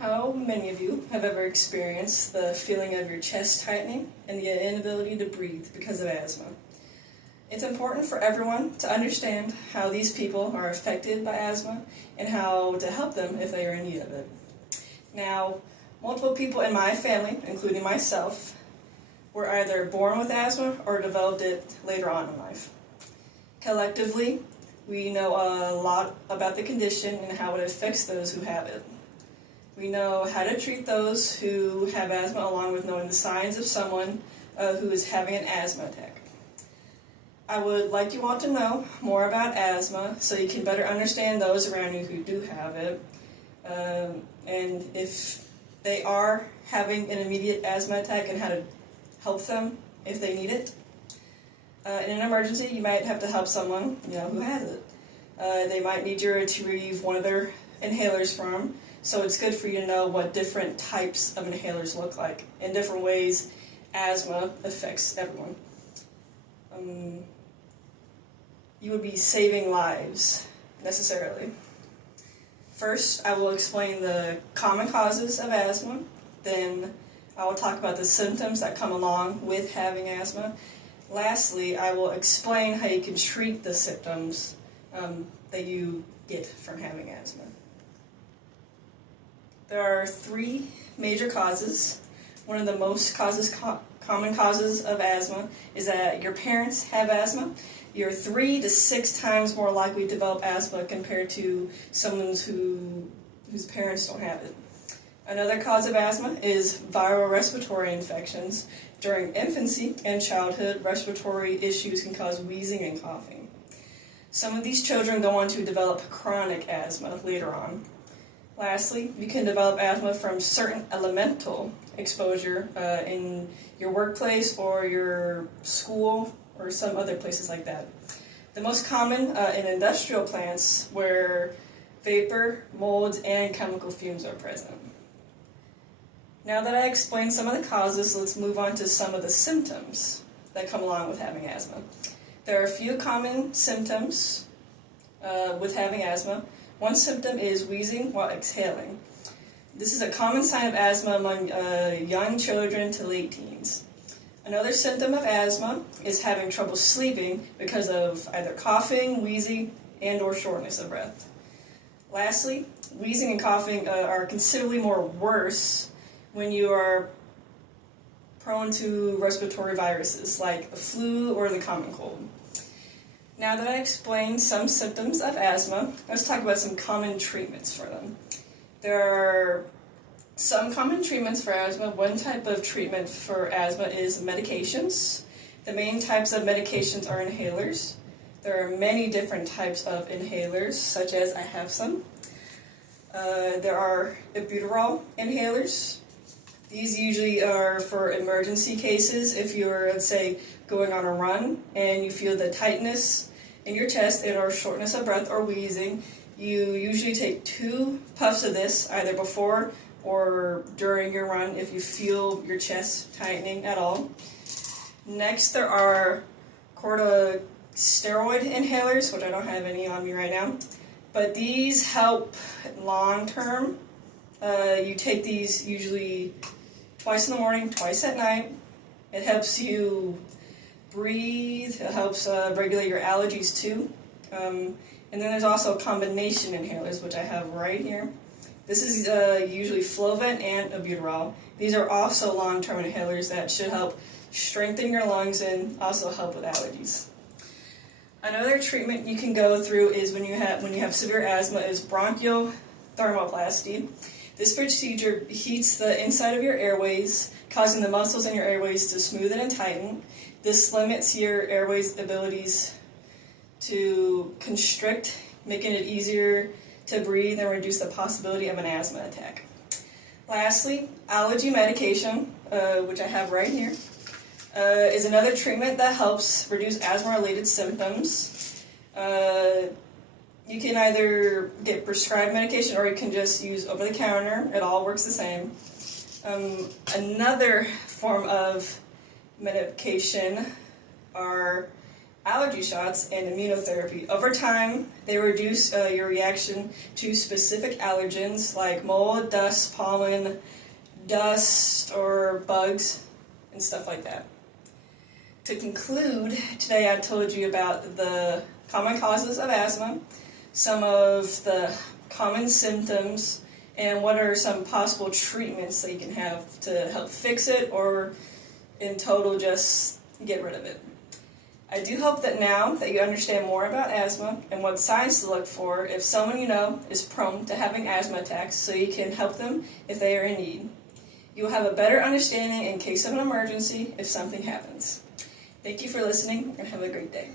How many of you have ever experienced the feeling of your chest tightening and the inability to breathe because of asthma? It's important for everyone to understand how these people are affected by asthma and how to help them if they are in need of it. Now, multiple people in my family, including myself, were either born with asthma or developed it later on in life. Collectively, we know a lot about the condition and how it affects those who have it. We know how to treat those who have asthma, along with knowing the signs of someone who is having an asthma attack. I would like you all to know more about asthma so you can better understand those around you who do have it, and if they are having an immediate asthma attack, and how to help them if they need it. In an emergency, you might have to help someone who has it. They might need you to relieve one of their inhalers from. So it's good for you to know what different types of inhalers look like and different ways asthma affects everyone. You would be saving lives, necessarily. First, I will explain the common causes of asthma. Then I will talk about the symptoms that come along with having asthma. Lastly, I will explain how you can treat the symptoms that you get from having asthma. There are three major causes. One of the most common causes of asthma is that your parents have asthma. You're 3 to 6 times more likely to develop asthma compared to someone whose parents don't have it. Another cause of asthma is viral respiratory infections. During infancy and childhood, respiratory issues can cause wheezing and coughing. Some of these children go on to develop chronic asthma later on. Lastly, you can develop asthma from certain elemental exposure in your workplace or your school or some other places like that. The most common in industrial plants where vapor, molds, and chemical fumes are present. Now that I explained some of the causes, let's move on to some of the symptoms that come along with having asthma. There are a few common symptoms with having asthma. One symptom is wheezing while exhaling. This is a common sign of asthma among young children to late teens. Another symptom of asthma is having trouble sleeping because of either coughing, wheezing, and or shortness of breath. Lastly, wheezing and coughing are considerably more worse when you are prone to respiratory viruses like the flu or the common cold. Now that I explained some symptoms of asthma, let's talk about some common treatments for them. There are some common treatments for asthma. One type of treatment for asthma is medications. The main types of medications are inhalers. There are many different types of inhalers, such as I have some. There are albuterol inhalers. These usually are for emergency cases. If you're, let's say, going on a run and you feel the tightness in your chest and or shortness of breath or wheezing, you usually take 2 puffs of this either before or during your run if you feel your chest tightening at all. Next, there are corticosteroid inhalers, which I don't have any on me right now, but these help long term. You take these usually twice in the morning, twice at night. It helps you breathe. It helps regulate your allergies too. And then there's also combination inhalers, which I have right here. This is usually Flovent and albuterol. These are also long-term inhalers that should help strengthen your lungs and also help with allergies. Another treatment you can go through is when you have severe asthma is bronchial thermoplasty. This procedure heats the inside of your airways, causing the muscles in your airways to smoothen and tighten. This limits your airways' abilities to constrict, making it easier to breathe and reduce the possibility of an asthma attack. Lastly, allergy medication, which I have right here, is another treatment that helps reduce asthma-related symptoms. You can either get prescribed medication or you can just use over-the-counter. It all works the same. Another form of medication are allergy shots, and immunotherapy. Over time, they reduce your reaction to specific allergens like mold, dust, pollen, dust, or bugs, and stuff like that. To conclude, today I told you about the common causes of asthma, some of the common symptoms, and what are some possible treatments that you can have to help fix it or in total just get rid of it. I do hope that now that you understand more about asthma and what signs to look for if someone you know is prone to having asthma attacks, so you can help them if they are in need. You will have a better understanding in case of an emergency if something happens. Thank you for listening and have a great day.